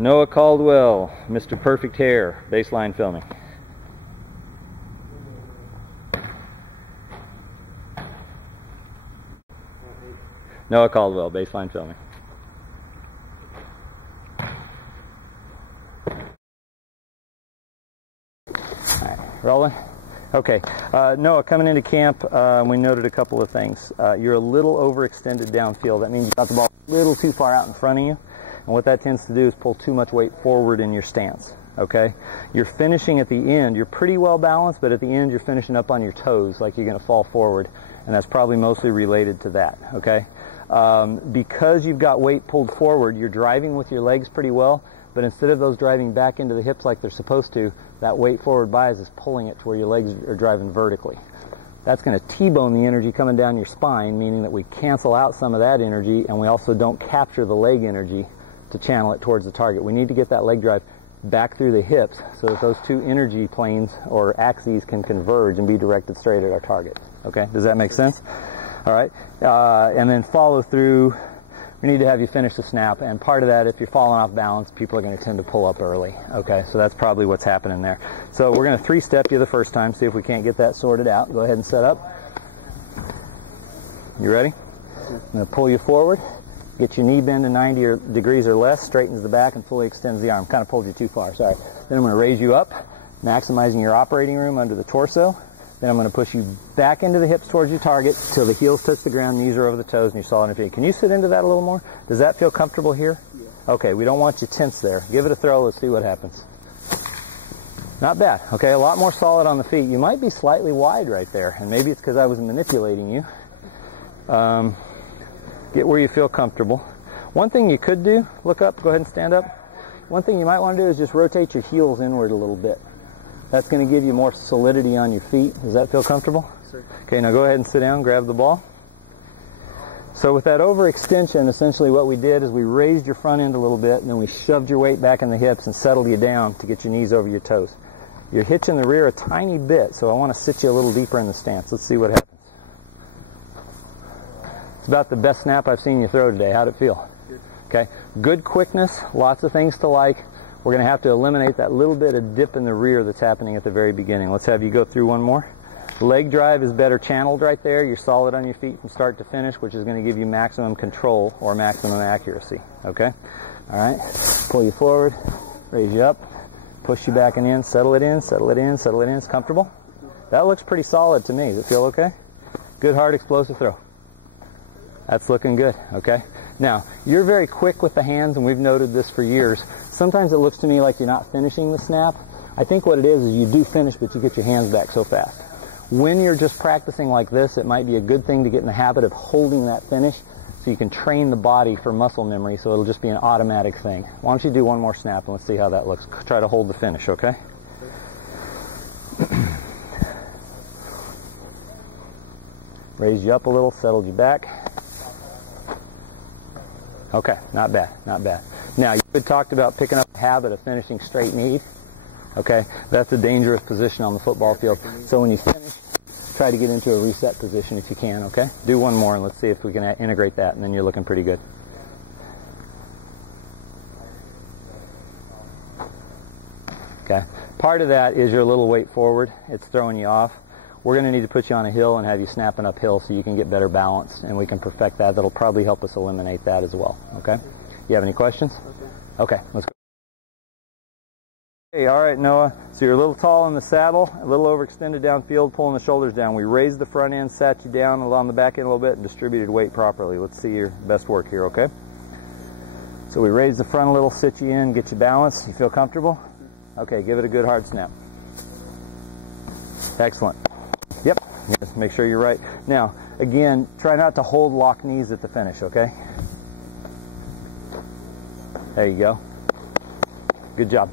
Noah Caldwell, Mr. Perfect Hair, baseline filming. Noah Caldwell, baseline filming. Alright, rolling. Okay, Noah, coming into camp, we noted a couple of things. You're a little overextended downfield. That means you got the ball a little too far out in front of you. And what that tends to do is pull too much weight forward in your stance. Okay? You're finishing at the end. You're pretty well balanced, but at the end you're finishing up on your toes like you're going to fall forward. And that's probably mostly related to that. Okay? Because you've got weight pulled forward, you're driving with your legs pretty well, but instead of those driving back into the hips like they're supposed to, that weight forward bias is pulling it to where your legs are driving vertically. That's going to T-bone the energy coming down your spine, meaning that we cancel out some of that energy, and we also don't capture the leg energy to channel it towards the target. We need to get that leg drive back through the hips so that those two energy planes or axes can converge and be directed straight at our target. Okay, does that make sense? All right, and then follow through. We need to have you finish the snap, and part of that, if you're falling off balance, people are going to tend to pull up early. Okay, so that's probably what's happening there. So we're going to three-step you the first time, see if we can't get that sorted out. Go ahead and set up. You ready? I'm going to pull you forward, get your knee bend to 90 degrees or less, straightens the back, and fully extends the arm. Kind of pulled you too far, sorry. Then I'm going to raise you up, maximizing your operating room under the torso. Then I'm going to push you back into the hips towards your target till the heels touch the ground, knees are over the toes, and you're solid on your feet. Can you sit into that a little more? Does that feel comfortable here? Yeah. Okay, we don't want you tense there. Give it a throw. Let's see what happens. Not bad. Okay, a lot more solid on the feet. You might be slightly wide right there, and maybe it's because I was manipulating you. Get where you feel comfortable. One thing you could do, look up, go ahead and stand up. One thing you might want to do is just rotate your heels inward a little bit. That's going to give you more solidity on your feet. Does that feel comfortable? Sure. Okay, now go ahead and sit down, grab the ball. So with that overextension, essentially what we did is we raised your front end a little bit, and then we shoved your weight back in the hips and settled you down to get your knees over your toes. You're hitching the rear a tiny bit, so I want to sit you a little deeper in the stance. Let's see what happens. It's about the best snap I've seen you throw today. How'd it feel? Good. Okay, good quickness, lots of things to like. We're going to have to eliminate that little bit of dip in the rear that's happening at the very beginning. Let's have you go through one more. Leg drive is better channeled right there. You're solid on your feet from start to finish, which is going to give you maximum control or maximum accuracy. Okay? All right. Pull you forward, raise you up, push you back and in, settle it in, settle it in, settle it in. It's comfortable? That looks pretty solid to me. Does it feel okay? Good, hard, explosive throw. That's looking good. Okay? Now, you're very quick with the hands, and we've noted this for years. Sometimes it looks to me like you're not finishing the snap. I think what it is you do finish, but you get your hands back so fast. When you're just practicing like this, it might be a good thing to get in the habit of holding that finish so you can train the body for muscle memory so it'll just be an automatic thing. Why don't you do one more snap and let's see how that looks. Try to hold the finish, okay? Raised you up a little, settled you back. Okay, not bad, not bad. Now, you had talked about picking up the habit of finishing straight kneed. Okay, that's a dangerous position on the football field. So when you finish, try to get into a reset position if you can, okay? Do one more and let's see if we can integrate that, and then you're looking pretty good. Okay, part of that is your little weight forward. It's throwing you off. We're going to need to put you on a hill and have you snapping uphill so you can get better balance, and we can perfect that. That'll probably help us eliminate that as well, okay? You have any questions? Okay, let's go. Okay, all right, Noah. So you're a little tall in the saddle, a little overextended downfield, pulling the shoulders down. We raised the front end, sat you down along the back end a little bit, and distributed weight properly. Let's see your best work here, okay? So we raise the front a little, sit you in, get you balanced. You feel comfortable? Okay, give it a good hard snap. Excellent. Yep, just make sure you're right. Now, again, try not to hold lock knees at the finish, okay? There you go. Good job.